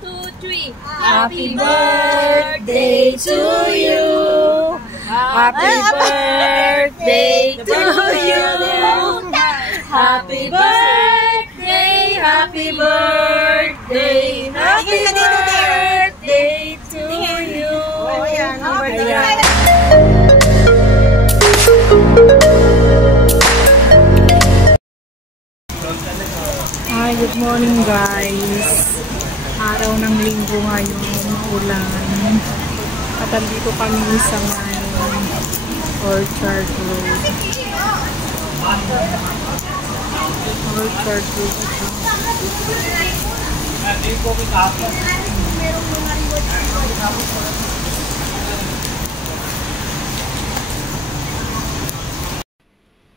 2, 3. Happy birthday to you. Happy birthday to you. Happy birthday, happy birthday, happy birthday to you. Ayan. Hi, good morning guys. Araw ng linggo ngayon, ulan. At andito kami sa may Orchard Road. Orchard Road.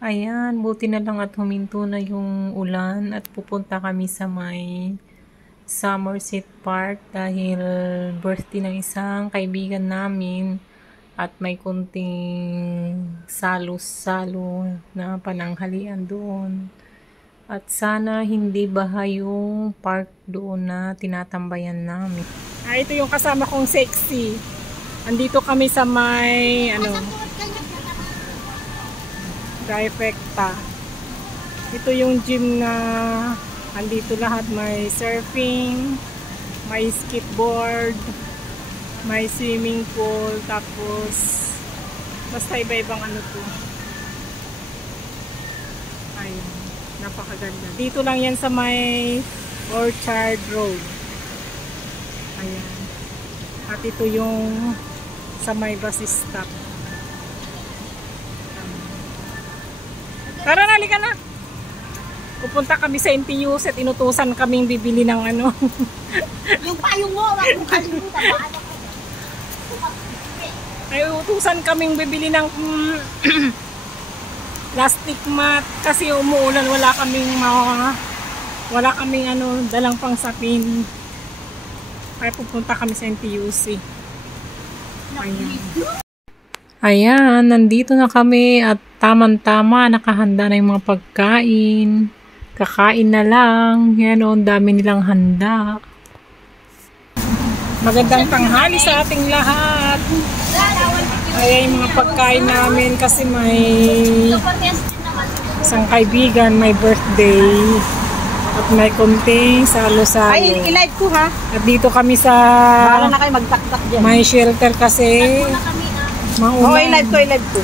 Ayan, buti na lang at huminto na yung ulan at pupunta kami sa may Somerset Park dahil birthday ng isang kaibigan namin at may kunting salo-salo na pananghalian doon. At sana hindi baha yung park doon na tinatambayan namin. Ito yung kasama kong sexy. Andito kami sa may Trifecta. Ito yung gym na andito lahat. May surfing, may skateboard, may swimming pool, tapos basta iba-ibang to. Ayun, napakaganda. Dito lang yan sa may Orchard Road. Ayan. At ito yung sa may bus stop. Tara na, halika na. Pupunta kami sa NTUs at inutusan kaming bibili ng Yung payong mo, wag mong kalimutan. Ay, utusan kaming bibili ng plastic mat kasi umuulan, wala kaming dalang pang sapin. Ay, pupunta kami sa NTUC. Ayan, nandito na kami at tamang-tama, nakahanda na yung mga pagkain. Kakain na lang. Yan o, ang dami nilang handa. Magandang tanghali sa ating lahat. Ayan yung mga pagkain namin kasi may isang kaibigan, may birthday. At may konting salo-salo. Ay, i-live ko ha. At dito kami sa Para na kayo magtaktak dyan. may shelter kasi Oo, i-live ko.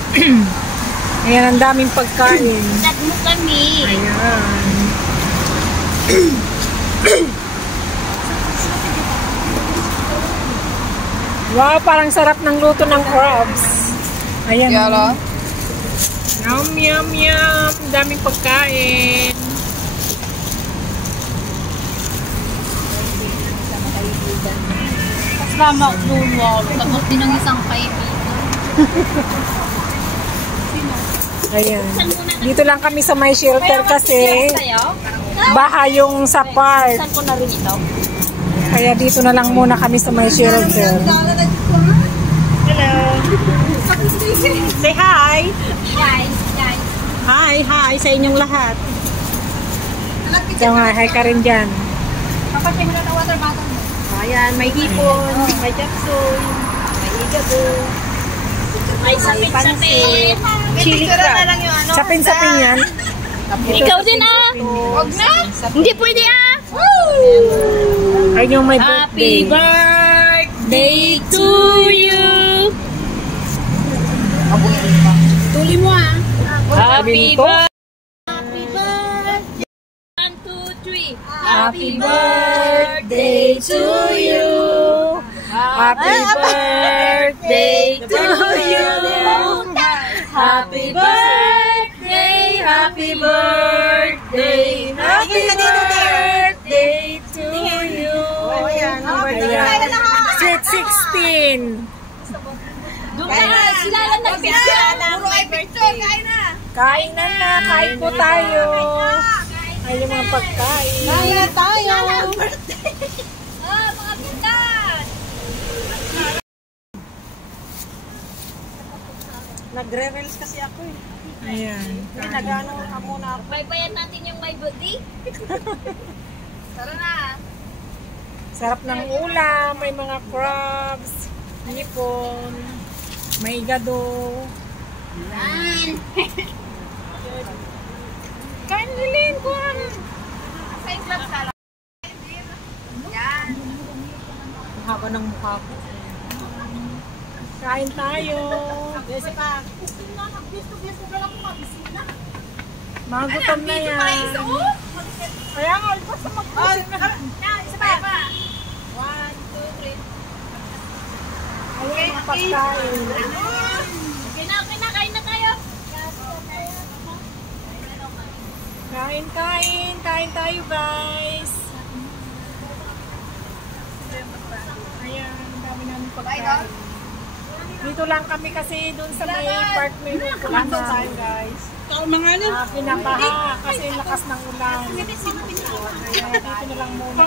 Ayan, ang daming pagkain. Tag mo kami. Ayan. Wow, parang sarap ng luto ng crabs. Ayan. Yum, yum, yum. Ang daming pagkain. Salamat, Lulu. Tapos din ng isang kaibigan. Ayan. Dito lang kami sa may shelter kasi baha yung sa park. Saan ko na rin ito? Kaya dito na lang muna kami sa may shelter. Hello. Say hi! Guys. Hi sa inyong lahat. So nga, hi ka rin dyan. Kapatid mo na water bottle mo. Ayan, may hipon, may japsoy, may igado, Ay, sapin. chili crab. Sapin-sapin yan. Ikaw din Huwag na. Hindi pwede Ay yung may Happy birthday. birthday to you. Tuli mo Happy birthday. Happy birthday. 1, 2, 3. Happy birthday to you. Happy birthday to you. Happy birthday, happy birthday, happy birthday to you. Ayan. Sweet 16. Doon na. Sila lang nag-picture. Puro ay picture. Kain na. Kain po tayo. Ay, yung mga pagkain. Kain tayo. Mga bitan. Nagre-reels kasi ako eh. Ayan. Nag-ano ka muna ako. Baybayan natin yung may birthday. Tara na. Sarap ng ulam, may mga crabs, hipon, may gado. Kain Lilin, kuhan. Ang haba ng mukha ko. Kain tayo. Kasi pa. Magutom na yan. Kaya nga, alpas sa magpusin na. Isa pa. 1, 2, 3. Ayun, mga pagkain. Okay na, kain na tayo. Kain tayo guys. Ayan, ang dami namin pagkain. Dito lang kami kasi dun sa may park menu. Kulang tayo guys. Pinabaha kasi lakas ng ulan. Kaya dito na lang muna.